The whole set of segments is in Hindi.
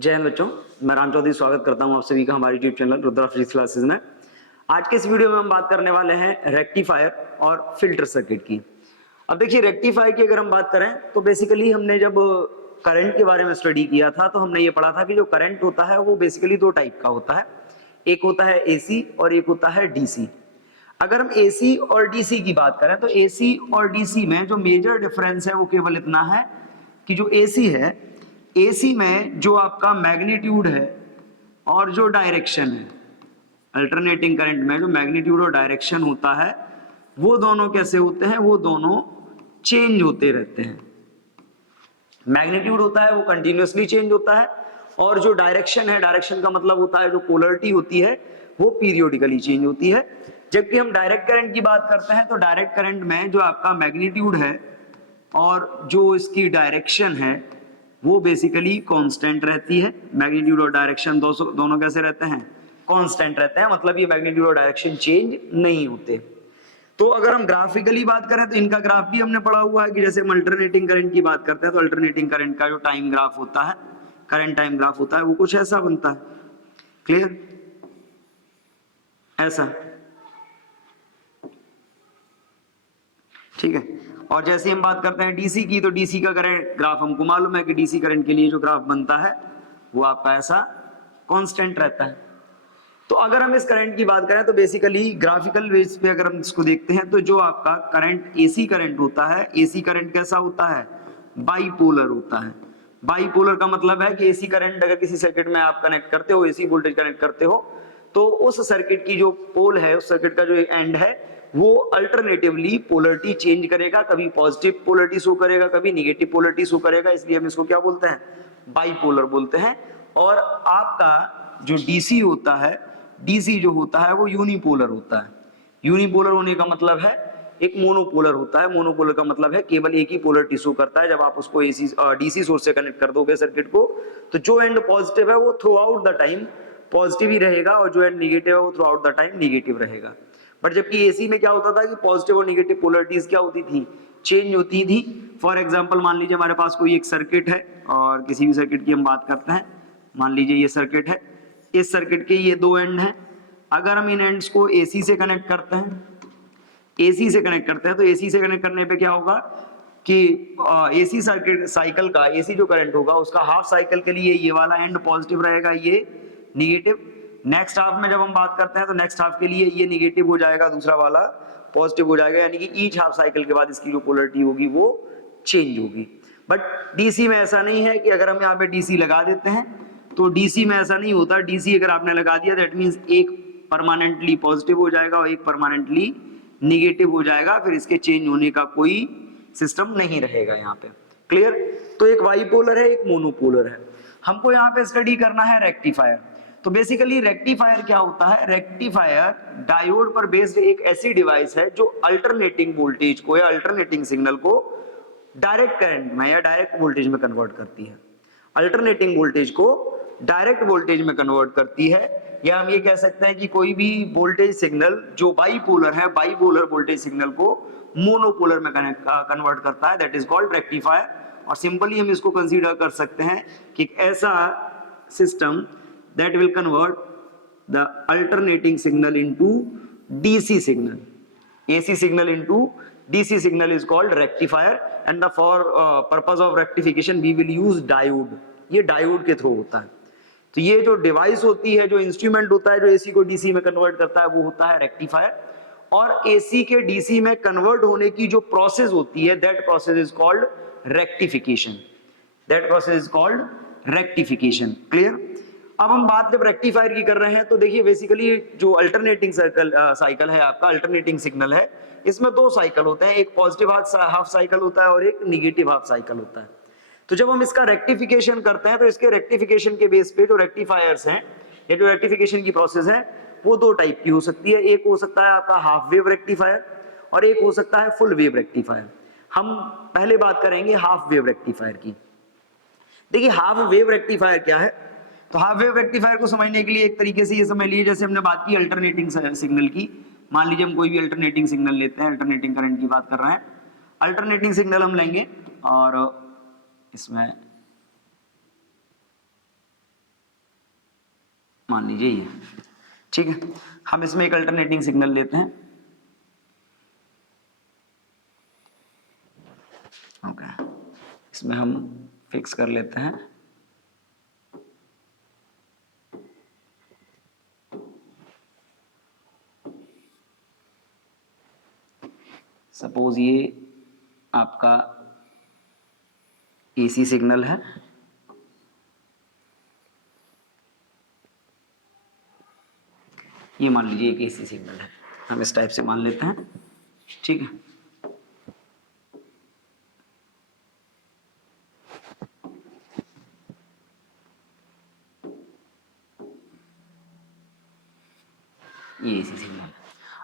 जय हिंद बच्चों, मैं राम चौधरी स्वागत करता हूं आप सभी का हमारे YouTube channel Rudra physics classes में। आज के इस वीडियो में हम बात करने वाले हैं रेक्टिफायर और फिल्टर सर्किट की। अब देखिए, रेक्टिफायर की अगर हम बात करें तो बेसिकली हमने जब करंट के बारे में स्टडी किया था तो हमने ये पढ़ा था कि जो करंट होता है वो बेसिकली दो टाइप का होता है। एक होता है एसी और एक होता है डीसी। अगर हम एसी और डीसी की बात करें तो एसी और डीसी में जो मेजर डिफरेंस है वो केवल इतना है कि जो एसी है, एसी में जो आपका मैग्नीट्यूड है और जो डायरेक्शन है, अल्टरनेटिंग करंट में जो मैग्नीट्यूड और डायरेक्शन होता है वो दोनों कैसे होते हैं, वो दोनों चेंज होते रहते हैं। मैग्नीट्यूड होता है वो कंटिन्यूअसली चेंज होता है और जो डायरेक्शन है, डायरेक्शन का मतलब होता है जो पोलरिटी होती है वो पीरियोडिकली चेंज होती है। जबकि हम डायरेक्ट करंट की बात करते हैं तो डायरेक्ट करंट में जो आपका मैग्नीट्यूड है और जो इसकी डायरेक्शन है वो बेसिकली कांस्टेंट रहती है। मैग्नीट्यूड और डायरेक्शन दोनों कैसे रहते हैं, कांस्टेंट रहते हैं, मतलब ये मैग्नीट्यूड और डायरेक्शन चेंज नहीं होते। तो अगर हम ग्राफिकली बात करें तो इनका ग्राफ भी हमने पढ़ा हुआ है कि जैसे हम अल्टरनेटिंग करंट की बात करते हैं तो अल्टरनेटिंग करंट का जो टाइम ग्राफ होता है, करंट टाइम ग्राफ होता है, वो कुछ ऐसा बनता है। क्लियर? ऐसा, ठीक है। और जैसे हम बात करते हैं डीसी की, तो डीसी का करंट ग्राफ हमको मालूम है कि डीसी करंट के लिए जो ग्राफ बनता है वो आपका ऐसा कांस्टेंट रहता है। तो अगर हम इस करंट की बात करें तो बेसिकली ग्राफिकल बेस पे अगर हम इसको देखते हैं तो जो आपका करंट एसी करंट होता है, एसी करंट कैसा होता है, बाइपोलर होता है। बाइपोलर का मतलब है कि एसी करंट अगर किसी सर्किट में आप कनेक्ट करते हो, एसी वोल्टेज कनेक्ट करते हो, तो उस सर्किट की जो पोल है, उस सर्किट का जो एंड है वो अल्टरनेटिवली पोलरिटी चेंज करेगा। कभी पॉजिटिव पोलरिटी शो करेगा, कभी निगेटिव पोलरिटी शो करेगा, इसलिए हम इसको क्या बोलते हैं, बाइपोलर बोलते हैं। और आपका जो डीसी होता है, डीसी जो होता है वो यूनिपोलर होता है। यूनिपोलर होने का मतलब है एक मोनोपोलर होता है। मोनोपोलर का मतलब है केवल एक ही पोलरिटी शो करता है। जब आप उसको एसी डीसी सोर्स से कनेक्ट कर दोगे सर्किट को, तो जो एंड पॉजिटिव है वो throughout the time positive ही रहेगा और जो एंड निगेटिव है वो throughout the time negative रहेगा। बट जबकि एसी में क्या होता था कि पॉजिटिव और निगेटिव पोलरिटीज क्या होती थी, चेंज होती थी। फॉर एग्जांपल मान लीजिए हमारे पास कोई एक सर्किट है और किसी भी सर्किट की हम बात करते हैं, मान लीजिए ये सर्किट है, इस सर्किट के ये दो एंड हैं। अगर हम इन एंड्स को एसी से कनेक्ट करते हैं, एसी से कनेक्ट करते हैं, तो एसी से कनेक्ट करने पे क्या होगा कि एसी सर्किट साइकिल का, एसी जो करंट होगा उसका हाफ साइकिल के लिए ये वाला एंड पॉजिटिव रहेगा, ये निगेटिव। नेक्स्ट हाफ में जब हम बात करते हैं तो नेक्स्ट हाफ के लिए ये निगेटिव हो जाएगा, दूसरा वाला पॉजिटिव हो जाएगा, यानी कि ईच हाफ साइकिल के बाद इसकी जो पोलरिटी होगी वो चेंज होगी। बट डीसी में ऐसा नहीं है कि अगर हम यहाँ पे डीसी लगा देते हैं तो डीसी में ऐसा नहीं होता। डीसी अगर आपने लगा दिया दैट मींस एक परमानेंटली पॉजिटिव हो जाएगा और एक परमानेंटली निगेटिव हो जाएगा, फिर इसके चेंज होने का कोई सिस्टम नहीं रहेगा यहाँ पे। क्लियर? तो एक बाइपोलर है, एक मोनोपोलर है। हमको यहाँ पे स्टडी करना है रेक्टिफायर। तो बेसिकली रेक्टिफायर क्या होता है, रेक्टिफायर डायोड पर बेस्ड एक ऐसी डिवाइस है जो अल्टरनेटिंग वोल्टेज को या अल्टरनेटिंग सिग्नल को डायरेक्ट करंट में या डायरेक्ट वोल्टेज में कन्वर्ट करती है। अल्टरनेटिंग वोल्टेज को डायरेक्ट वोल्टेज में कन्वर्ट करती है, या हम ये कह सकते हैं कि कोई भी वोल्टेज सिग्नल जो बाइपोलर है, बाइपोलर वोल्टेज सिग्नल को मोनोपोलर में कन्वर्ट करता है, दैट इज कॉल्ड रेक्टिफायर। और सिंपली हम इसको कंसीडर कर सकते हैं कि ऐसा system that will convert the alternating signal into DC signal, AC signal into DC signal is called rectifier, and the for purpose of rectification we will use diode। ये डायोड के थ्रू होता है। तो ये जो डिवाइस होती है, जो इंस्ट्रूमेंट होता है जो AC को DC में कन्वर्ट करता है, वो होता है रेक्टिफायर। और AC के DC में कन्वर्ट होने की जो प्रोसेस होती है, that process is called rectification. That process is called rectification. Clear? अब हम बात जब रेक्टिफायर की कर रहे हैं तो देखिए बेसिकली जो अल्टरनेटिंग साइकिल है आपका, अल्टरनेटिंग सिग्नल है, इसमें दो साइकिल होते हैं, एक पॉजिटिव हाफ साइकिल होता है और एक निगेटिव हाफ साइकिल होता है। तो जब हम इसका रेक्टिफिकेशन करते हैं तो इसके रेक्टिफिकेशन के बेस पे जो रेक्टिफायर्स हैं या जो रेक्टिफिकेशन की प्रोसेस है वो दो टाइप की हो सकती है। एक हो सकता है आपका हाफ वेव रेक्टिफायर और एक हो सकता है फुल वेव रेक्टिफायर। हम पहले बात करेंगे हाफ वेव रेक्टिफायर की। देखिए हाफ वेव रेक्टिफायर क्या है, तो हाफ वेव रेक्टिफायर को समझने के लिए एक तरीके से ये समझ लीजिए जैसे हमने बात की अल्टरनेटिंग सिग्नल की। मान लीजिए हम कोई भी अल्टरनेटिंग सिग्नल लेते हैं, अल्टरनेटिंग करंट की बात कर रहे हैं, अल्टरनेटिंग सिग्नल हम लेंगे और इसमें मान लीजिए ये, ठीक है। हम इसमें एक अल्टरनेटिंग सिग्नल लेते हैं, ओके, इसमें हम फिक्स कर लेते हैं सपोज ये आपका एसी सिग्नल है, ये मान लीजिए एक एसी सिग्नल है, हम इस टाइप से मान लेते हैं, ठीक है। ये एसी सिग्नल है।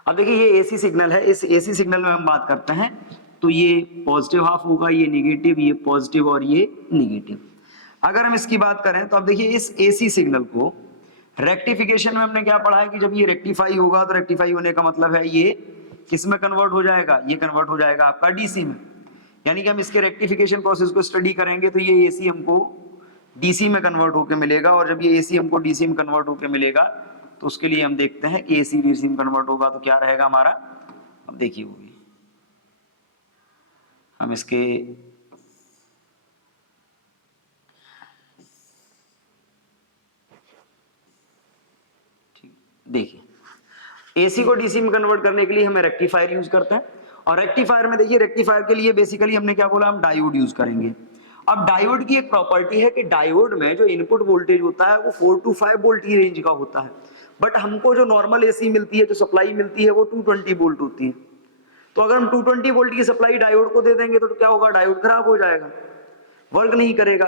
अब देखिए ये एसी सिग्नल है, इस एसी सिग्नल में हम बात करते हैं तो ये पॉजिटिव हाफ होगा, ये निगेटिव, ये पॉजिटिव और ये निगेटिव। अगर हम इसकी बात करें तो अब देखिए इस एसी सिग्नल को रेक्टिफिकेशन में हमने क्या पढ़ा है कि जब ये रेक्टिफाई होगा तो रेक्टिफाई होने का मतलब है ये किस में कन्वर्ट हो जाएगा, ये कन्वर्ट हो जाएगा आपका डीसी में। यानी कि हम इसके रेक्टिफिकेशन प्रोसेस को स्टडी करेंगे तो ये एसी हमको डीसी में कन्वर्ट होकर मिलेगा, और जब ये एसी हमको डीसी में कन्वर्ट होकर मिलेगा तो उसके लिए हम देखते हैं कि एसी डीसी में कन्वर्ट होगा तो क्या रहेगा हमारा। अब देखिए वो भी हम इसके देखिए एसी को डीसी में कन्वर्ट करने के लिए हमें रेक्टिफायर यूज करते हैं, और रेक्टिफायर में देखिए रेक्टिफायर के लिए बेसिकली हमने क्या बोला, हम डायोड यूज करेंगे। अब डायोड की एक प्रॉपर्टी है कि डायोड में जो इनपुट वोल्टेज होता है वो 4 to 5 वोल्ट की रेंज का होता है, बट हमको जो नॉर्मल एसी मिलती है, जो सप्लाई मिलती है वो 220 वोल्ट होती है। तो अगर हम 220 वोल्ट की सप्लाई डायोड को दे देंगे तो क्या होगा, डायोड खराब हो जाएगा, वर्क नहीं करेगा,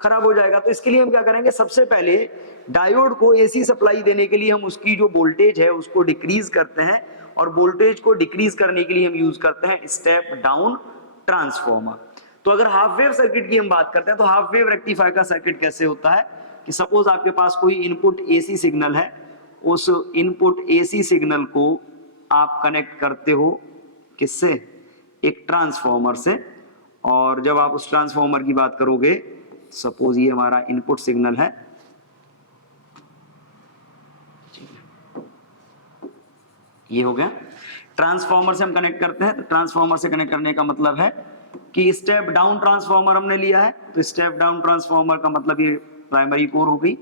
खराब हो जाएगा। तो इसके लिए हम क्या करेंगे, सबसे पहले डायोड को एसी सप्लाई देने के लिए हम उसकी जो वोल्टेज है उसको डिक्रीज करते हैं, और वोल्टेज को डिक्रीज करने के लिए हम यूज करते हैं स्टेप डाउन ट्रांसफॉर्मर। तो अगर हाफ वेव सर्किट की हम बात करते हैं तो हाफ वेव रेक्टिफायर का सर्किट कैसे होता है कि सपोज आपके पास कोई इनपुट एसी सिग्नल है, उस इनपुट एसी सिग्नल को आप कनेक्ट करते हो किससे, एक ट्रांसफॉर्मर से, और जब आप उस ट्रांसफॉर्मर की बात करोगे, सपोज ये हमारा इनपुट सिग्नल है, ये हो गया, ट्रांसफॉर्मर से हम कनेक्ट करते हैं। तो ट्रांसफॉर्मर से कनेक्ट करने का मतलब है कि स्टेप डाउन ट्रांसफॉर्मर हमने लिया है, तो स्टेप डाउन ट्रांसफॉर्मर का मतलब ये प्राइमरी कोर हो गई,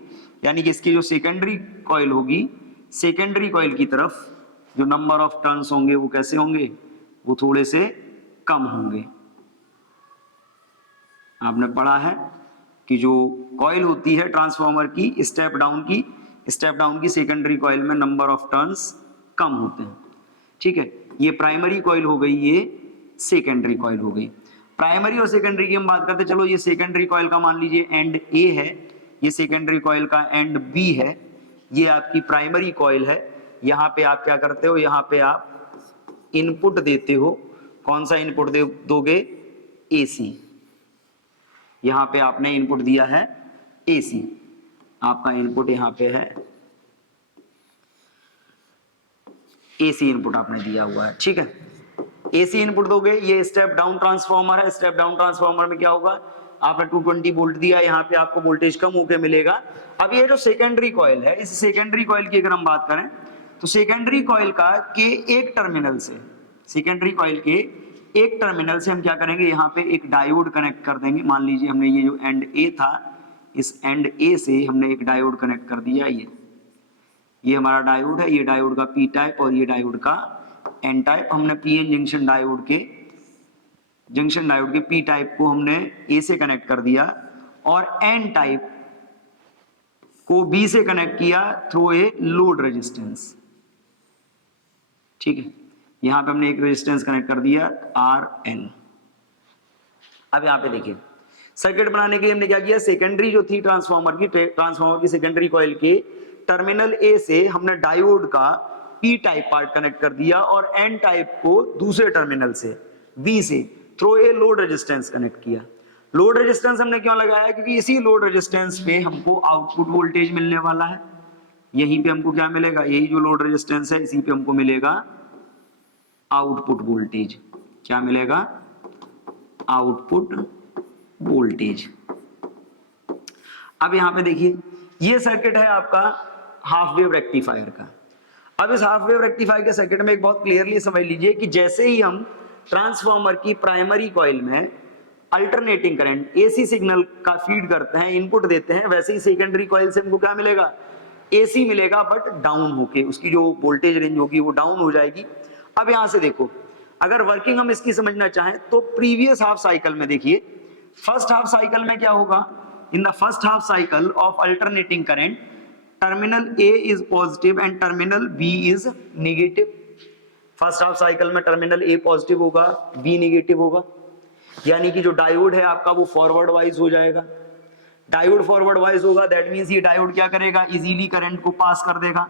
यानी कि इसकी जो सेकेंडरी कॉइल होगी, सेकेंडरी कॉइल की तरफ जो नंबर ऑफ टर्न्स होंगे वो कैसे होंगे, वो थोड़े से कम होंगे। आपने पढ़ा है कि जो कॉइल होती है ट्रांसफॉर्मर की स्टेप डाउन की सेकेंडरी कॉइल में नंबर ऑफ टर्न्स कम होते हैं, ठीक है। ये प्राइमरी कॉइल हो गई, ये सेकेंडरी कॉइल हो गई। प्राइमरी और सेकेंडरी की हम बात करते हैं, चलो ये सेकेंडरी कॉइल का मान लीजिए एंड ए है, ये सेकेंडरी कॉइल का एंड बी है, ये आपकी प्राइमरी कॉइल है। यहाँ पे आप क्या करते हो, यहाँ पे आप इनपुट देते हो, कौन सा इनपुट दोगे, एसी। यहाँ पे आपने इनपुट दिया है एसी, आपका इनपुट यहाँ पे है एसी इनपुट आपने दिया हुआ है, ठीक है। एसी इनपुट दोगे, ये स्टेप डाउन ट्रांसफॉर्मर है, स्टेप डाउन ट्रांसफॉर्मर में क्या होगा, आपने 220 वोल्ट दिया, यहाँ पे आपको वोल्टेज कम होकर मिलेगा। अब ये जो सेकेंडरी कॉइल है, इस सेकेंडरी कॉइल की अगर हम बात करें तो सेकेंडरी कॉइल का के एक टर्मिनल से, सेकेंडरी कॉइल के एक टर्मिनल से हम क्या करेंगे, यहाँ पे एक डायोड कनेक्ट कर देंगे। मान लीजिए हमने ये जो एंड ए था, इस एंड ए से हमने एक डायोड कनेक्ट कर दिया, ये हमारा डायोड है, ये डायोड का पी टाइप और ये डायोड का एन टाइप। हमने पीएन जंक्शन डायोड के पी टाइप को हमने ए से कनेक्ट कर दिया, और एन टाइप को बी से कनेक्ट किया थ्रू ए लोड रेजिस्टेंस, ठीक है। यहां पे हमने एक रेजिस्टेंस कनेक्ट कर दिया आर एल। अब यहां पे देखिए सर्किट बनाने के लिए हमने क्या किया, सेकेंडरी जो थी ट्रांसफॉर्मर की सेकेंडरी कॉइल के टर्मिनल ए से हमने डायोड का पी टाइप पार्ट कनेक्ट कर दिया, और एन टाइप को दूसरे टर्मिनल से बी से through a load resistance connect किया। लोड रेजिस्टेंस हमने क्यों लगाया, क्योंकि इसी लोड रेजिस्टेंस पे हमको आउटपुट वोल्टेज मिलने वाला है। यहीं पे हमको क्या मिलेगा, यही जो लोड रेजिस्टेंस है इसी पे हमको मिलेगा आउटपुट वोल्टेज। क्या मिलेगा, आउटपुट वोल्टेज। अब यहां पे देखिए ये सर्किट है आपका हाफ वेव रेक्टिफायर का। अब इस हाफ वेव रेक्टिफायर के सर्किट में एक बहुत क्लियरली समझ लीजिए कि जैसे ही हम ट्रांसफार्मर की प्राइमरी कॉइल में अल्टरनेटिंग करंट एसी सिग्नल का फीड करते हैं, इनपुट देते हैं, वैसे ही सेकेंडरी कॉइल से हमको क्या मिलेगा, एसी मिलेगा, बट डाउन होके उसकी जो वोल्टेज रेंज होगी वो डाउन हो जाएगी। अब यहां से देखो, अगर वर्किंग हम इसकी समझना चाहें तो प्रीवियस हाफ साइकिल में देखिए, फर्स्ट हाफ साइकिल में क्या होगा, in the first half cycle of alternating current terminal A is positive and terminal B is negative. First half cycle में टर्मिनल ए पॉजिटिव होगा, बी नेगेटिव होगा, यानी कि जो डायोड है आपका वो फॉरवर्ड वाइज हो जाएगा। डायोड फॉरवर्ड वाइज होगा, दैट मींस ये डायोड क्या करेगा, इजीली करंट को पास कर देगा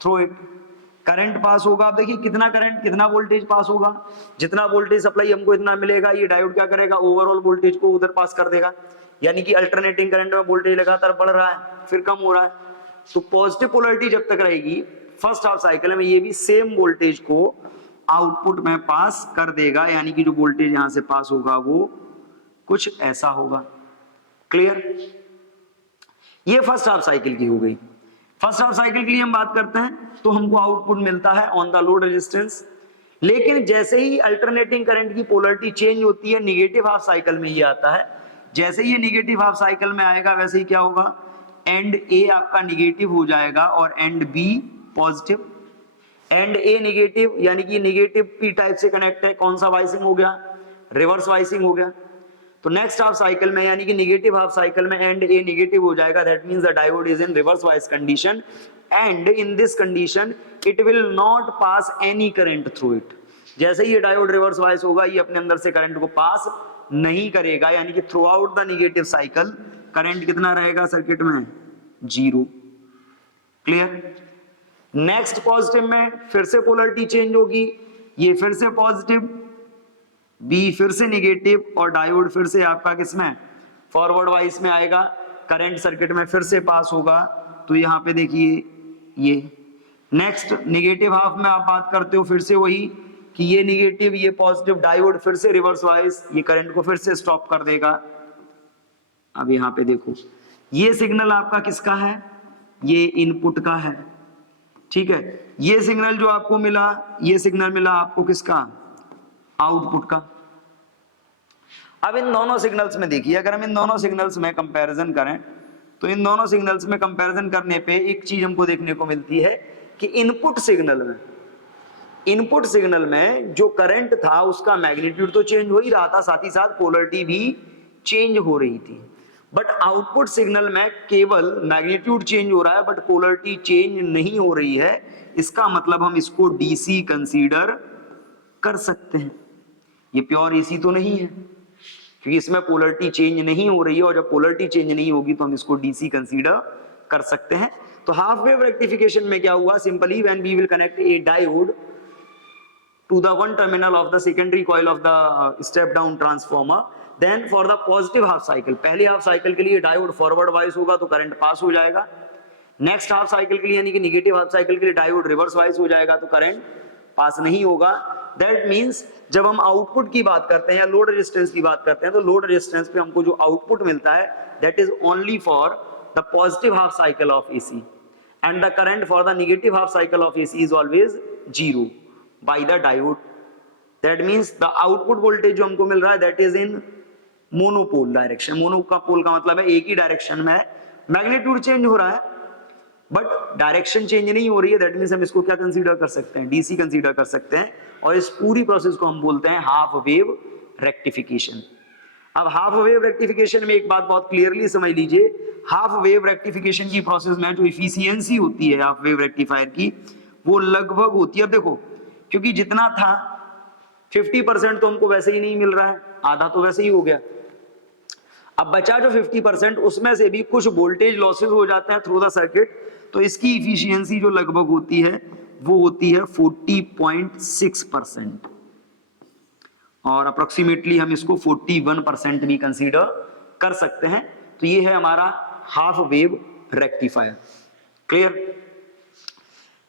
थ्रू इट। करंट पास होगा, अब देखिए कितना करंट, कितना वोल्टेज पास होगा, जितना वोल्टेज सप्लाई हमको इतना मिलेगा, ये डायोड क्या करेगा, ओवरऑल वोल्टेज को उधर पास कर देगा। यानी कि अल्टरनेटिंग करंट में वोल्टेज लगातार बढ़ रहा है फिर कम हो रहा है, तो पॉजिटिव पोलैरिटी जब तक रहेगी फर्स्ट हाफ साइकिल में ये भी सेम वोल्टेज को आउटपुट में पास कर देगा, यानी कि जो वोल्टेज यहां से पास होगा वो कुछ ऐसा होगा। क्लियर? ये फर्स्ट हाफ साइकिल की हो गई। फर्स्ट हाफ साइकिल के लिए हम बात करते हैं तो हमको आउटपुट मिलता है ऑन द लोड रेजिस्टेंस, लेकिन जैसे ही अल्टरनेटिंग करंट की पोलैरिटी चेंज होती है निगेटिव हाफ साइकिल में ये आता है, जैसे ही ये निगेटिव हाफ साइकिल में आएगा वैसे ही क्या होगा, एंड ए आपका निगेटिव हो जाएगा और and B positive. And A negative यानी कि निगेटिव पी टाइप से कनेक्ट है, कौन सा वाइसिंग हो गया, रिवर्स वाइसिंग हो गया। तो नेक्स्ट हाफ साइकिल में यानी कि निगेटिव हाफ साइकिल में एंड ए निगेटिव हो जाएगा, that means the diode is in reverse bias condition and in this condition it will not pass any current through it. जैसे ही ये डायोड रिवर्स वाइस होगा ये अपने अंदर से करंट को पास नहीं करेगा, यानी कि through out the negative cycle current कितना रहेगा सर्किट में, 0। क्लियर? नेक्स्ट पॉजिटिव में फिर से पोलैरिटी चेंज होगी, ये फिर से पॉजिटिव, बी फिर से निगेटिव और डायोड फिर से आपका किसमें, फॉरवर्ड वाइस में आएगा, करंट सर्किट में फिर से पास होगा। तो यहाँ पे देखिए ये नेक्स्ट निगेटिव हाफ में आप बात करते हो फिर से वही कि ये निगेटिव ये पॉजिटिव, डायोड फिर से रिवर्स वाइस ये करंट को फिर से स्टॉप कर देगा। अब यहाँ पे देखो ये सिग्नल आपका किसका है, ये इनपुट का है, ठीक है। ये सिग्नल जो आपको मिला, ये सिग्नल मिला आपको किसका, आउटपुट का। अब इन दोनों सिग्नल्स में देखिए, अगर हम इन दोनों सिग्नल्स में कंपैरिजन करें तो इन दोनों सिग्नल्स में कंपैरिजन करने पे एक चीज हमको देखने को मिलती है कि इनपुट सिग्नल में जो करंट था उसका मैग्नीट्यूड तो चेंज हो ही रहा था, साथ ही साथ पोलैरिटी भी चेंज हो रही थी। बट आउटपुट सिग्नल में केवल मैग्नीट्यूड चेंज हो रहा है बट पोलैरिटी चेंज नहीं हो रही है। इसका मतलब हम इसको डीसी कंसीडर कर सकते हैं। ये प्योर एसी तो नहीं है क्योंकि इसमें पोलैरिटी चेंज नहीं हो रही है, और जब पोलैरिटी चेंज नहीं होगी तो हम इसको डीसी कंसीडर कर सकते हैं। तो हाफ वेव रेक्टिफिकेशन में क्या हुआ, simply when we will connect a diode to the one terminal of the secondary coil of the step down transformer, then for the positive half cycle, पहले हाफ साइकिल के लिए डायोड फॉरवर्ड वाइज होगा तो करंट पास हो जाएगा। नेक्स्ट हाफ साइकिल के लिए यानी कि निगेटिव हाफ साइकिल के लिए डायोड रिवर्स वाइज हो जाएगा तो करंट पास नहीं होगा। दैट मींस जब हम आउटपुट की बात करते हैं या लोड रेजिस्टेंस की बात करते हैं तो लोड रेजिस्टेंस पे हमको जो आउटपुट मिलता है that is only for the positive half cycle of AC and the current for the negative half cycle of AC is always 0 by the diode. That means the output voltage जो हमको मिल रहा है that is in monopole direction. Mono का पोल का मतलब है एक ही डायरेक्शन में, मैग्नीट्यूड चेंज हो रहा है बट डायरेक्शन चेंज नहीं हो रही है। दैट मींस हम इसको क्या कंसीडर कर सकते हैं, डीसी कंसीडर कर सकते हैं, और इस पूरी प्रोसेस को हम बोलते हैं हाफ वेव रेक्टिफिकेशन। अब हाफ वेव रेक्टिफिकेशन में एक बात बहुत क्लियरली समझ लीजिए, हाफ वेव रेक्टिफिकेशन की प्रोसेस में जो इफिशियंसी होती है हाफ वेव रेक्टिफायर की वो लगभग होती है, अब देखो क्योंकि जितना था 50% तो हमको वैसे ही नहीं मिल रहा है, आधा तो वैसे ही हो गया। अब बचा जो 50% उसमें से भी कुछ वोल्टेज लॉसेस हो जाते हैं थ्रू द सर्किट, तो इसकी इफिशियंसी जो लगभग होती है वो होती है 40.6%, और अप्रोक्सीमेटली हम इसको 41% भी कंसीडर कर सकते हैं। तो ये है हमारा half wave rectifier. Clear?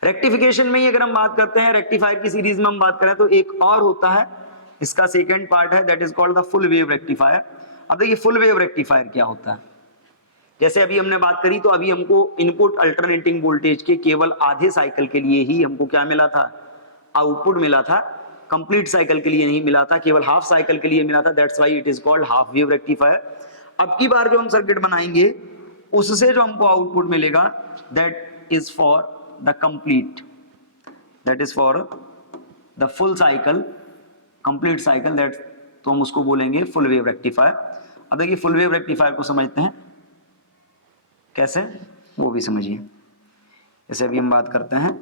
Rectification में ही अगर हम बात करते हैं, रेक्टिफायर की सीरीज में हम बात करें तो एक और होता है, इसका सेकेंड पार्ट है that is called the full wave rectifier. अब देखिए फुल वेव रेक्टिफायर क्या होता है। जैसे अभी हमने बात करी, तो अभी हमको इनपुट अल्टरनेटिंग वोल्टेज के केवल आधे साइकिल के लिए ही हमको क्या मिला था, आउटपुट मिला था, कंप्लीट साइकिल के लिए नहीं मिला था, केवल हाफ साइकिल के लिए मिला था, that's why it is called half wave rectifier. अब की बार जो हम सर्किट बनाएंगे उससे जो हमको आउटपुट मिलेगा that is for the complete, that is for the full cycle, complete cycle, that तो हम उसको बोलेंगे फुल वेव रेक्टिफायर। अब देखिए फुल वेव रेक्टिफायर को समझते हैं कैसे, वो भी समझिए। जैसे अभी हम बात करते हैं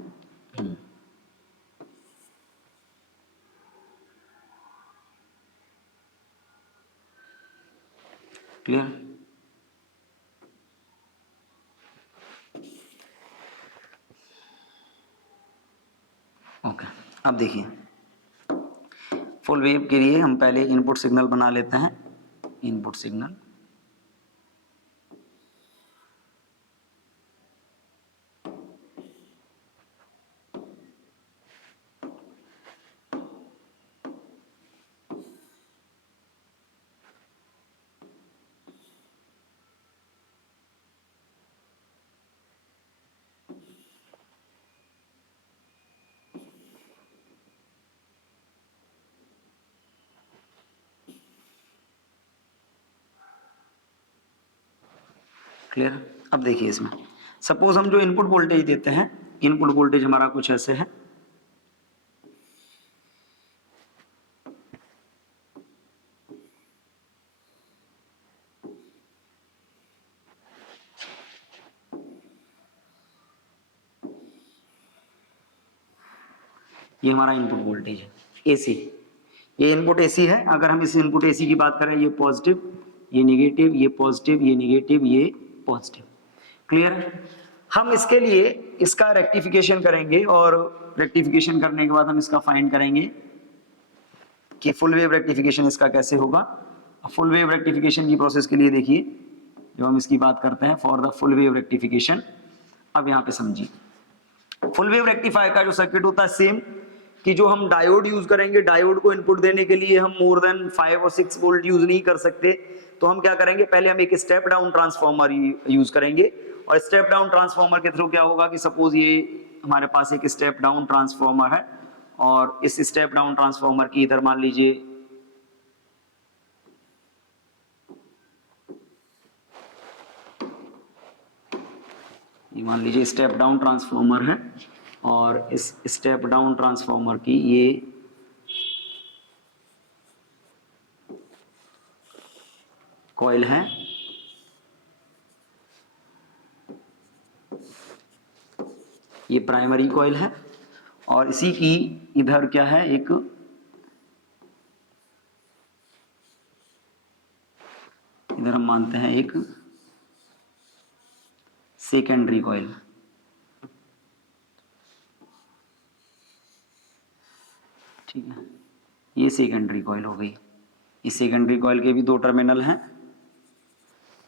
क्लियर, ओके। अब देखिए फुल वेव के लिए हम पहले इनपुट सिग्नल बना लेते हैं, इनपुट सिग्नल, क्लियर। अब देखिए इसमें सपोज हम जो इनपुट वोल्टेज देते हैं, इनपुट वोल्टेज हमारा कुछ ऐसे है, ये हमारा इनपुट वोल्टेज है एसी, ये इनपुट एसी है। अगर हम इस इनपुट एसी की बात करें, ये पॉजिटिव, ये नेगेटिव, ये पॉजिटिव, ये नेगेटिव, ये पॉजिटिव, क्लियर है। हम इसके लिए इसका रेक्टिफिकेशन करेंगे और रेक्टिफिकेशन करने के बाद हम इसका फाइंड करेंगे कि फुल वेव रेक्टिफिकेशन इसका कैसे होगा। फुल वेव रेक्टिफिकेशन की प्रोसेस के लिए देखिए, जो हम इसकी बात करते हैं for the full wave rectification, अब यहाँ पे समझिए फुल वेव रेक्टिफायर का जो सर्किट होता है सेम, कि जो हम डायोड यूज करेंगे, डायोड को इनपुट देने के लिए हम मोर देन 5 और 6 वोल्ट यूज नहीं कर सकते, तो हम क्या करेंगे, पहले हम एक स्टेप डाउन ट्रांसफॉर्मर यूज करेंगे। और स्टेप डाउन ट्रांसफॉर्मर के थ्रू क्या होगा कि सपोज ये हमारे पास एक स्टेप डाउन ट्रांसफॉर्मर है, और इस स्टेप डाउन ट्रांसफॉर्मर की इधर मान लीजिए ये मान लीजिए स्टेप डाउन ट्रांसफॉर्मर है, और इस स्टेप डाउन ट्रांसफॉर्मर की ये कॉइल है, ये प्राइमरी कॉइल है, और इसी की इधर क्या है, एक इधर हम मानते हैं एक सेकेंडरी कॉइल, ठीक है, ये सेकेंडरी कॉइल हो गई। इस सेकेंडरी कॉइल के भी दो टर्मिनल हैं,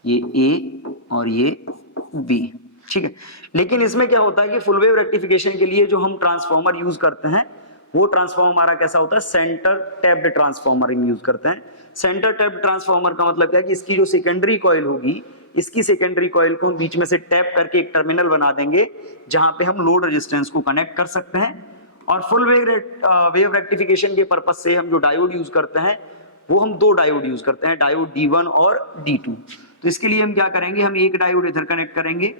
ये ए और ये बी, ठीक है। लेकिन इसमें क्या होता है कि फुल वेव रेक्टिफिकेशन के लिए जो हम ट्रांसफॉर्मर यूज करते हैं, वो ट्रांसफॉर्मर हमारा कैसा होता है, सेंटर टैप्ड ट्रांसफॉर्मर हम यूज करते हैं। सेंटर टैप्ड ट्रांसफॉर्मर का मतलब क्या है कि इसकी जो सेकेंडरी कॉइल होगी, इसकी सेकेंडरी कॉइल को हम बीच में से टैप करके एक टर्मिनल बना देंगे जहां पे हम लोड रेजिस्टेंस को कनेक्ट कर सकते हैं। और फुल वेव रेक्टिफिकेशन के पर्पज से हम जो डायोड यूज करते हैं, वो हम दो डायोड यूज करते हैं, डायोड D1 और D2। तो इसके लिए हम क्या करेंगे, हम एक डायोड इधर कनेक्ट करेंगे,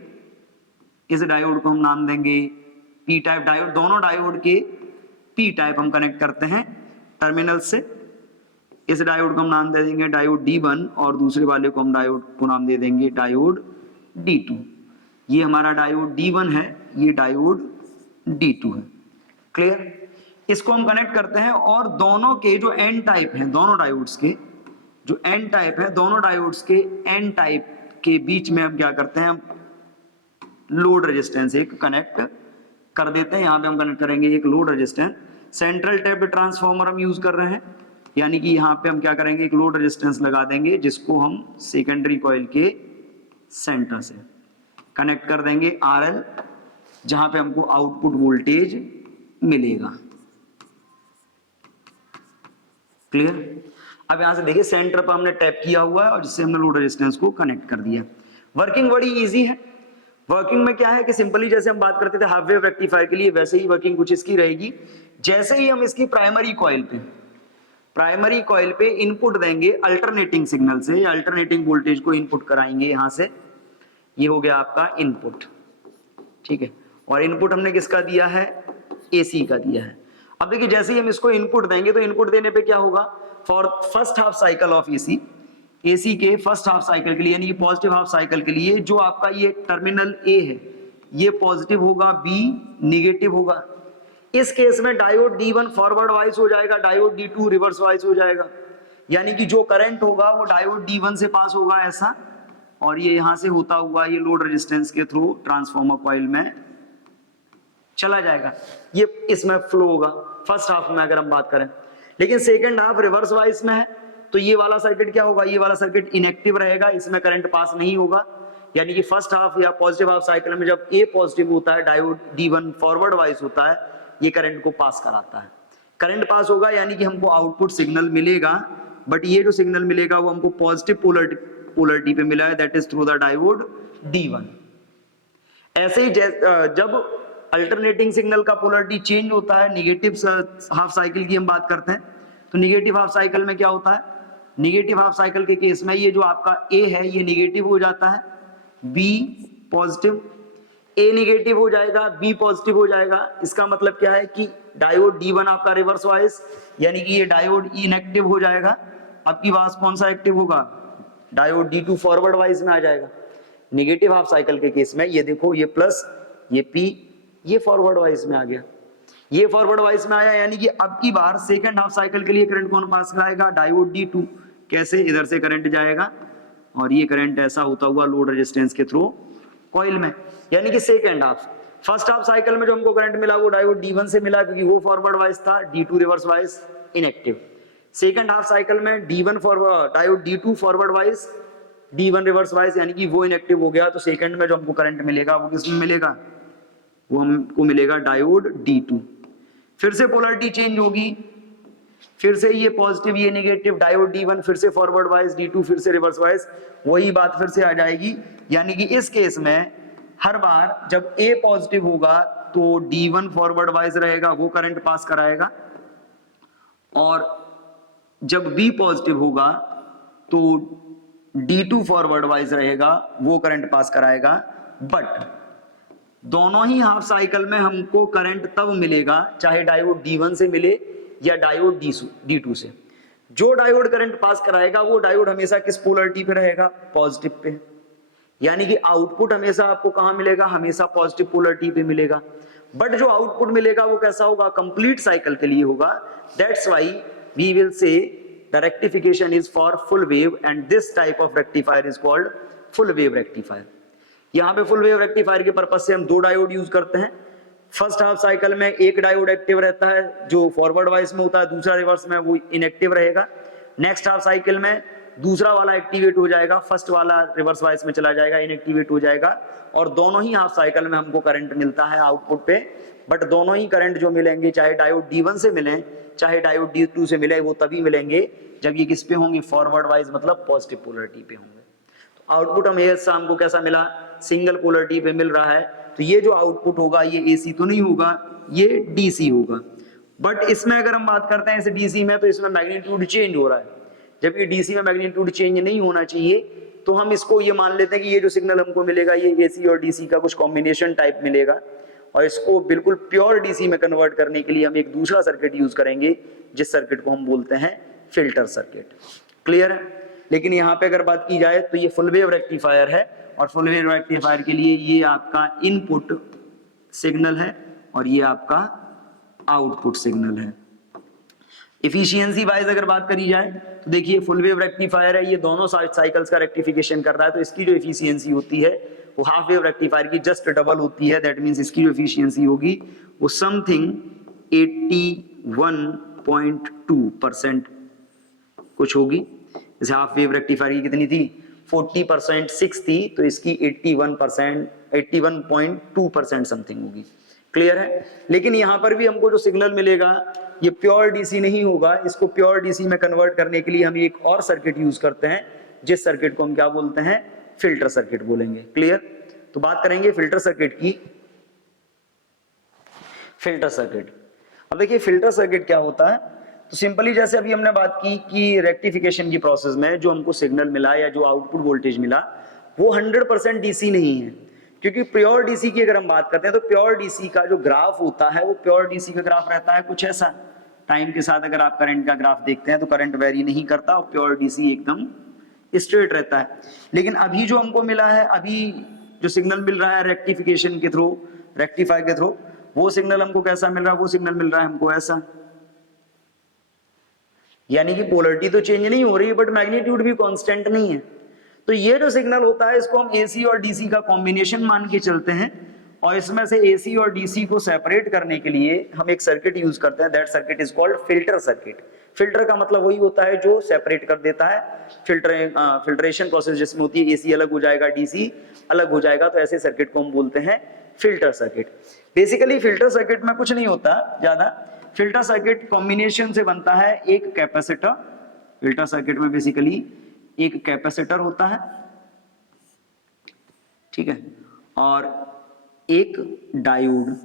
इस डायोड को हम नाम देंगे पी टाइप डायोड, दोनों डायोड के पी टाइप हम कनेक्ट करते हैं टर्मिनल से। इस डायोड को हम नाम दे देंगे डायोड D1, और दूसरे वाले को हम डायोड को नाम दे देंगे डायोड D2। ये हमारा डायोड D1 है, ये डायोड D2 है, क्लियर। इसको हम कनेक्ट करते हैं, और दोनों के जो एन टाइप हैं, दोनों डायोड्स के जो एन टाइप है, दोनों डायोड्स के एन टाइप के बीच में हम क्या करते हैं, लोड रेजिस्टेंस एक कनेक्ट कर देते हैं। यहां पे हम कनेक्ट करेंगे एक load resistance, central tapped transformer हम यूज कर रहे हैं, यानी कि यहां पे हम क्या करेंगे, एक लोड रेजिस्टेंस लगा देंगे जिसको हम सेकेंडरी कॉइल के सेंटर से कनेक्ट कर देंगे RL, जहां पे हमको आउटपुट वोल्टेज मिलेगा, क्लियर। अब यहां से देखिए सेंटर पर हमने टैप किया हुआ है, और जिससे हमने लोड रेजिस्टेंस को कनेक्ट कर दिया। वर्किंग बड़ी इजी है। वर्किंग में क्या है कि सिंपली जैसे हम बात करते थे हाफ वेव रेक्टिफायर के लिए, वैसे ही वर्किंग कुछ इसकी रहेगी। जैसे ही हम इसकी प्राइमरी कॉइल पे इनपुट देंगे अल्टरनेटिंग सिग्नल से, अल्टरनेटिंग वोल्टेज को इनपुट कराएंगे यहां से, ये हो गया आपका इनपुट, ठीक है। और इनपुट हमने किसका दिया है, एसी का दिया है। अब देखिए जैसे ही हम इसको इनपुट देंगे तो इनपुट देने पे क्या होगा, for first half cycle of AC के फर्स्ट हाफ साइकिल के लिए, यानी कि पॉजिटिव हाफ साइकिल के लिए, जो आपका ये टर्मिनल ए है ये पॉजिटिव होगा, बी निगेटिव होगा। इस केस में डायोड D1 फॉरवर्ड वाइज हो जाएगा, डायोड D2 रिवर्स वाइज हो जाएगा, यानी कि जो करंट होगा वो डायोड D1 से पास होगा ऐसा, और ये यहां से होता हुआ ये लोड रेजिस्टेंस के थ्रू ट्रांसफार्मर कॉइल में चला जाएगा, ये इसमें फ्लो होगा फर्स्ट हाफ में अगर हम बात करें। लेकिन सेकंड हाफ रिवर्स वाइज में है, तो ये वाला सर्किट क्या होगा, ये वाला सर्किट इनएक्टिव रहेगा, इसमें करंट पास नहीं होगा। यानी कि फर्स्ट हाफ या पॉजिटिव हाफ साइकिल में जब ए पॉजिटिव होता है, डायोड D1 फॉरवर्ड वाइज होता है, ये करंट को पास कराता है, करंट पास होगा, यानी कि हमको आउटपुट सिग्नल मिलेगा। बट ये जो सिग्नल मिलेगा वो हमको पॉजिटिव पोलरिटी पे मिला है, that is through the diode D1। ऐसे ही जब अल्टरनेटिंग सिग्नल का पोलरिटी चेंज होता है, निगेटिव हाफ साइकिल की हम बात करते हैं, तो निगेटिव हाफ साइकिल में क्या होता है, निगेटिव हाफ साइकिल के केस में ये जो आपका ए है ये निगेटिव हो जाता है, बी पॉजिटिव, ए निगेटिव हो जाएगा, बी पॉजिटिव हो जाएगा। इसका मतलब क्या है कि डायोड D1 आपका रिवर्स वाइज, यानी कि ये डायोड इनएक्टिव हो जाएगा। अब की बात कौन सा एक्टिव होगा, डायोड D2 फॉरवर्ड वाइज में आ जाएगा। निगेटिव हाफ साइकिल के केस में ये देखो, ये प्लस, ये पी, ये फॉरवर्ड वाइज में आ गया, ये फॉरवर्ड वाइज में आया, यानी कि अब की बार सेकंड हाफ साइकिल के लिए करंट कौन पास कराएगा, डायोड D2। कैसे, इधर से करंट जाएगा और ये करंट ऐसा होता हुआ लोड रेजिस्टेंस के थ्रू कॉइल में, यानी कि second half. First half cycle में जो हमको करंट मिला वो डायोड D1 से मिला, क्योंकि वो फॉरवर्ड वाइज था, D2 reverse wise inactive. Second half cycle में D1 forward, diode D2 forward wise, D1 reverse wise, यानी कि वो इनएक्टिव हो गया। तो सेकंड में जो हमको करंट मिलेगा वो किसमें मिलेगा, वो हमको मिलेगा डायोड D2। फिर से पोलरिटी चेंज होगी, फिर से ये पॉजिटिव ये नेगेटिव, डायोड D1 फिर से फॉरवर्ड वाइज, D2 फिर से रिवर्स वाइज, वही बात फिर से आ जाएगी। यानी कि इस केस में हर बार जब A पॉजिटिव होगा तो D1 फॉरवर्ड वाइज रहेगा, वो करंट पास कराएगा, और जब B पॉजिटिव होगा तो D2 फॉरवर्ड वाइज रहेगा, वो करंट पास कराएगा। बट दोनों ही हाफ साइकिल में हमको करंट तब मिलेगा चाहे डायोड D1 से मिले या डायोड D2 से। जो डायोड करंट पास कराएगा वो डायोड हमेशा किस पोलरिटी पे रहेगा, पॉजिटिव पे, यानी कि आउटपुट हमेशा आपको कहां मिलेगा, हमेशा पॉजिटिव पोलरिटी पे मिलेगा। बट जो आउटपुट मिलेगा वो कैसा होगा, कंप्लीट साइकिल के लिए होगा। That's why we will say the rectification is for full wave and this type of rectifier is called full wave rectifier. यहाँ पे फुल वेव रेक्टिफायर के पर्पज से हम दो डायोड यूज करते हैं। फर्स्ट हाफ साइकिल में एक डायोड एक्टिव रहता है जो फॉरवर्ड वाइज में होता है, दूसरा रिवर्स में वो इनएक्टिव रहेगा। नेक्स्ट हाफ साइकिल में दूसरा वाला एक्टिवेट हो जाएगा, फर्स्ट वाला रिवर्स वाइज में चला जाएगा, इनएक्टिवेट हो जाएगा। और दोनों ही हाफ साइकिल में हमको करंट मिलता है आउटपुट पे। बट दोनों ही करंट जो मिलेंगे, चाहे डायोड D1 से मिले चाहे डायोड D2 से मिले, वो तभी मिलेंगे जब ये किस पे होंगे, फॉरवर्ड वाइज, मतलब पॉजिटिव पोलरिटी पे होंगे। तो आउटपुट हमेशा हमको कैसा मिला, सिंगल पोलरिटी पे मिल रहा है। तो ये जो आउटपुट होगा ये AC तो नहीं होगा, ये DC होगा। बट इसमें अगर हम बात करते हैं इस DC में, तो इसमें मैग्नीट्यूड चेंज हो रहा है, जबकि DC में मैग्नीट्यूड चेंज नहीं होना चाहिए। तो हम इसको ये मान लेते हैं कि ये जो सिग्नल हमको मिलेगा ये AC और DC का कुछ कॉम्बिनेशन टाइप मिलेगा, और इसको बिल्कुल प्योर DC में कन्वर्ट करने के लिए हम एक दूसरा सर्किट यूज करेंगे, जिस सर्किट को हम बोलते हैं फिल्टर सर्किट। क्लियर है? लेकिन यहाँ पे अगर बात की जाए तो ये फुल वेव रेक्टिफायर है, और फुल वेव रेक्टिफायर के लिए ये आपका इनपुट सिग्नल है और ये आपका आउटपुट सिग्नल है। इफिशियंसी वाइज अगर बात करी जाए तो देखिए फुल वेव रेक्टिफायर है, ये दोनों साइकिल्स का रेक्टिफिकेशन कर रहा है, तो इसकी जो इफिशियंसी होती है वो हाफ वेव रेक्टिफायर की जस्ट डबल होती है। दैट मींस इसकी जो इफिशियंसी होगी वो समथिंग 81.2% कुछ होगी। जैसे हाफ वेव रेक्टिफायर की कितनी थी, 40% 6 थी, तो इसकी 81.2% समथिंग होगी। क्लियर है? लेकिन यहाँ पर भी हमको जो सिग्नल मिलेगा ये प्योर DC नहीं होगा, इसको प्योर DC में कन्वर्ट करने के लिए हम एक और सर्किट यूज करते हैं, जिस सर्किट को हम क्या बोलते हैं, फिल्टर सर्किट बोलेंगे। क्लियर? तो बात करेंगे फिल्टर सर्किट की। फिल्टर सर्किट, अब देखिए फिल्टर सर्किट क्या होता है। तो सिंपली जैसे अभी हमने बात की कि रेक्टिफिकेशन की प्रोसेस में जो हमको सिग्नल मिला या जो आउटपुट वोल्टेज मिला वो 100% डीसी नहीं है, क्योंकि प्योर डीसी की अगर हम बात करते हैं तो प्योर डीसी का जो ग्राफ होता है वो प्योर डीसी का ग्राफ रहता है कुछ ऐसा। टाइम के साथ अगर आप करंट का ग्राफ देखते हैं तो करंट वेरी नहीं करता और प्योर डीसी एकदम स्ट्रेट रहता है। लेकिन अभी जो हमको मिला है, अभी जो सिग्नल मिल रहा है रेक्टिफिकेशन के थ्रू, रेक्टिफाई के थ्रू, वो सिग्नल हमको कैसा मिल रहा है? वो सिग्नल मिल रहा है हमको ऐसा। यानी कि पोलरिटी तो चेंज नहीं हो रही है बट मैग्नीट्यूड भी कांस्टेंट नहीं है। तो ये जो सिग्नल होता है इसको हम एसी और डीसी का कॉम्बिनेशन मान के चलते हैं और इसमें से एसी और डीसी को सेपरेट करने के लिए हम एक सर्किट यूज करते हैं। That circuit is called filter circuit. Filter का मतलब वही होता है जो सेपरेट कर देता है। फिल्ट्रेशन प्रोसेस जिसमें होती है एसी अलग हो जाएगा, डीसी अलग हो जाएगा, तो ऐसे सर्किट को हम बोलते हैं filter circuit. Basically filter circuit में कुछ नहीं होता ज्यादा। फिल्टर सर्किट कॉम्बिनेशन से बनता है एक कैपेसिटर। फिल्टर सर्किट में बेसिकली एक कैपेसिटर होता है, ठीक है, और एक डायोड।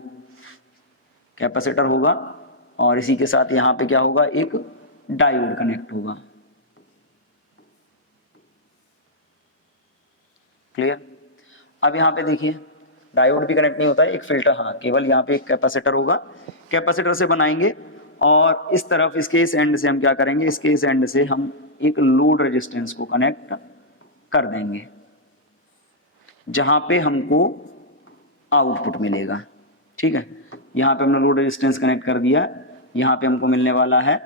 कैपेसिटर होगा और इसी के साथ यहां पे क्या होगा? एक डायोड कनेक्ट होगा। क्लियर? अब यहां पे देखिए डायोड भी कनेक्ट नहीं होता है, एक फिल्टर, हाँ, केवल यहाँ पे एक कैपेसिटर होगा। कैपेसिटर से बनाएंगे और इस तरफ इसके इस एंड से हम क्या करेंगे? इसके इस एंड से हम एक लोड रेजिस्टेंस को कनेक्ट कर देंगे जहां पे हमको आउटपुट मिलेगा। ठीक है, यहाँ पे हमने लोड रेजिस्टेंस कनेक्ट कर दिया, यहाँ पे हमको मिलने वाला है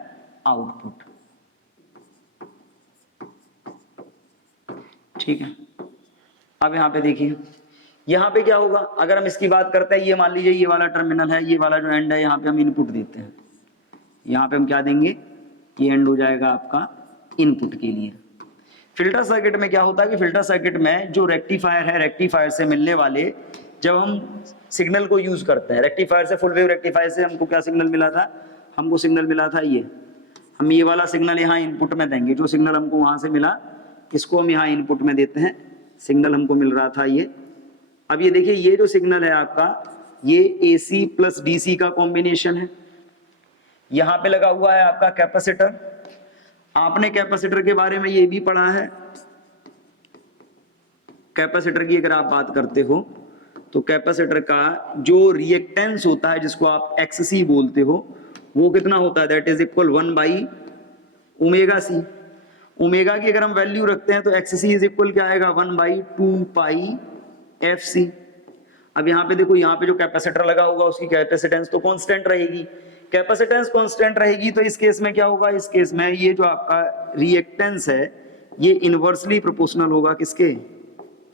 आउटपुट। ठीक है, अब यहाँ पे देखिए यहाँ पे क्या होगा? अगर हम इसकी बात करते हैं, ये मान लीजिए ये वाला टर्मिनल है, ये वाला जो एंड है, यहाँ पे हम इनपुट देते हैं। यहाँ पे हम क्या देंगे? ये एंड हो जाएगा आपका इनपुट के लिए। फिल्टर सर्किट में क्या होता है कि फिल्टर सर्किट में जो रेक्टिफायर है, रेक्टिफायर से मिलने वाले जब हम सिग्नल को यूज करते हैं, रेक्टिफायर से, फुल वेव रेक्टिफायर से हमको क्या सिग्नल मिला था? हमको सिग्नल मिला था ये। हम ये वाला सिग्नल यहाँ इनपुट में देंगे। जो सिग्नल हमको वहां से मिला इसको हम यहाँ इनपुट में देते हैं। सिग्नल हमको मिल रहा था ये। अब ये देखिए ये जो सिग्नल है आपका, ये AC प्लस DC का कॉम्बिनेशन है। यहाँ पे लगा हुआ है आपका कैपेसिटर। आपने कैपेसिटर के बारे में ये भी पढ़ा है। कैपेसिटर की अगर आप बात करते हो तो कैपेसिटर का जो रिएक्टेंस होता है, जिसको आप XC बोलते हो, वो कितना होता है? That is equal 1/ωc। Omega की अगर हम वैल्यू रखते हैं तो XC इज इक्वल क्या आएगा? 1/2πfc। अब यहाँ पे देखो, यहाँ पे जो कैपेसिटर लगा होगा उसकी कैपेसिटेंस तो कांस्टेंट रहेगी। कैपेसिटेंस कांस्टेंट रहेगी तो इस केस में क्या होगा? इस केस में ये जो आपका रिएक्टेंस है ये इनवर्सली प्रोपोर्शनल होगा किसके?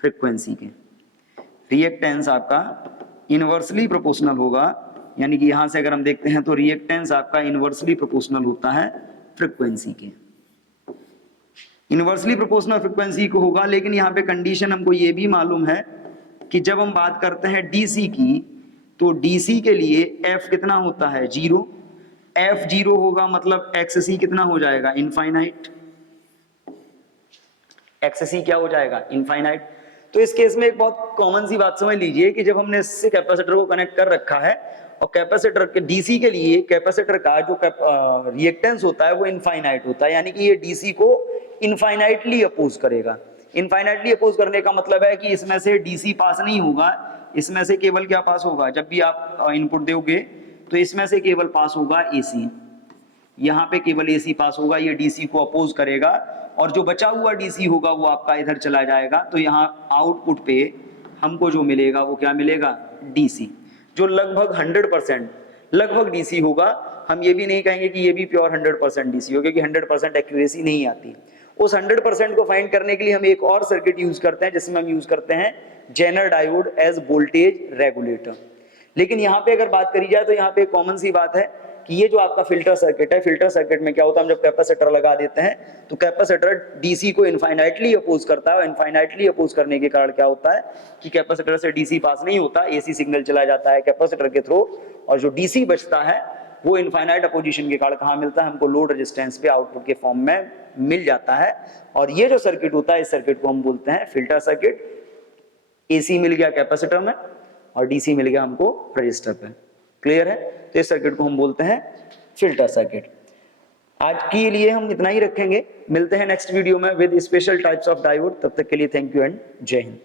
फ्रीक्वेंसी के। रिएक्टेंस आपका इनवर्सली प्रोपोर्शनल होगा, यानी कि यहां से अगर हम देखते हैं तो रिएक्टेंस आपका इनवर्सली प्रोपोर्शनल होता है फ्रीक्वेंसी के। इनवर्सली प्रोपोर्शनल फ्रीक्वेंसी को होगा, लेकिन यहाँ पे कंडीशन हमको ये भी मालूम है कि जब हम बात करते हैं डीसी की, तो डीसी के लिए एफ कितना होता है? 0। एफ 0 होगा मतलब एक्ससी कितना हो जाएगा? इनफाइनाइट। एक्ससी क्या हो जाएगा? इनफाइनाइट। तो इस केस में एक बहुत कॉमन सी बात समझ लीजिए कि जब हमने इससे कैपेसिटर को कनेक्ट कर रखा है और कैपेसिटर के डीसी के लिए कैपेसिटर का जो रिएक्टेंस होता है वो इनफाइनाइट होता है, यानी कि ये डीसी को इनफाइनाइटली अपोज करेगा। इनफाइनाइटली अपोज करने का मतलब है कि इसमें से डीसी पास नहीं होगा, इसमें से केवल क्या पास होगा? जब भी आप इनपुट दोगे तो इसमें से केवल पास होगा एसी। यहाँ पे केवल एसी पास होगा, ये डीसी को अपोज करेगा और जो बचा हुआ डीसी होगा वो आपका इधर चला जाएगा। तो यहाँ आउटपुट पे हमको जो मिलेगा वो क्या मिलेगा? डीसी, जो लगभग 100% लगभग डीसी होगा। हम ये भी नहीं कहेंगे कि ये भी प्योर 100% डीसी होगा, क्योंकि 100% एक्यूरेसी नहीं आती। उस 100% को फाइंड करने के लिए हम एक और सर्किट यूज करते हैं, जिसमें हम यूज करते हैं zener diode as voltage regulator. लेकिन यहाँ पे अगर बात करी जाए तो यहाँ पे कॉमन सी बात है कि ये जो आपका फिल्टर सर्किट है, फिल्टर सर्किट में क्या होता है? हम जब कैपेसिटर लगा देते हैं तो कैपेसिटर डीसी को इनफाइनाइटली अपोज करता है, और इनफाइनाइटली अपोज करने के कारण क्या होता है कि कैपेसिटर से डीसी पास नहीं होता, एसी सिग्नल चला जाता है कैपेसिटर के थ्रू, और जो डीसी बचता है वो इनफाइनाइट अपोजिशन के कारण कहाँ मिलता है हमको, लोड रेजिस्टेंस पे आउटपुट के फॉर्म में मिल जाता है। और ये जो सर्किट होता है इस सर्किट को हम बोलते हैं फिल्टर सर्किट। एसी मिल गया कैपेसिटर में और डीसी मिल गया हमको रजिस्टर पे। क्लियर है? तो इस सर्किट को हम बोलते हैं फिल्टर सर्किट। आज के लिए हम इतना ही रखेंगे, मिलते हैं नेक्स्ट वीडियो में with special types of diode. तब तक के लिए थैंक यू एंड जय हिंद।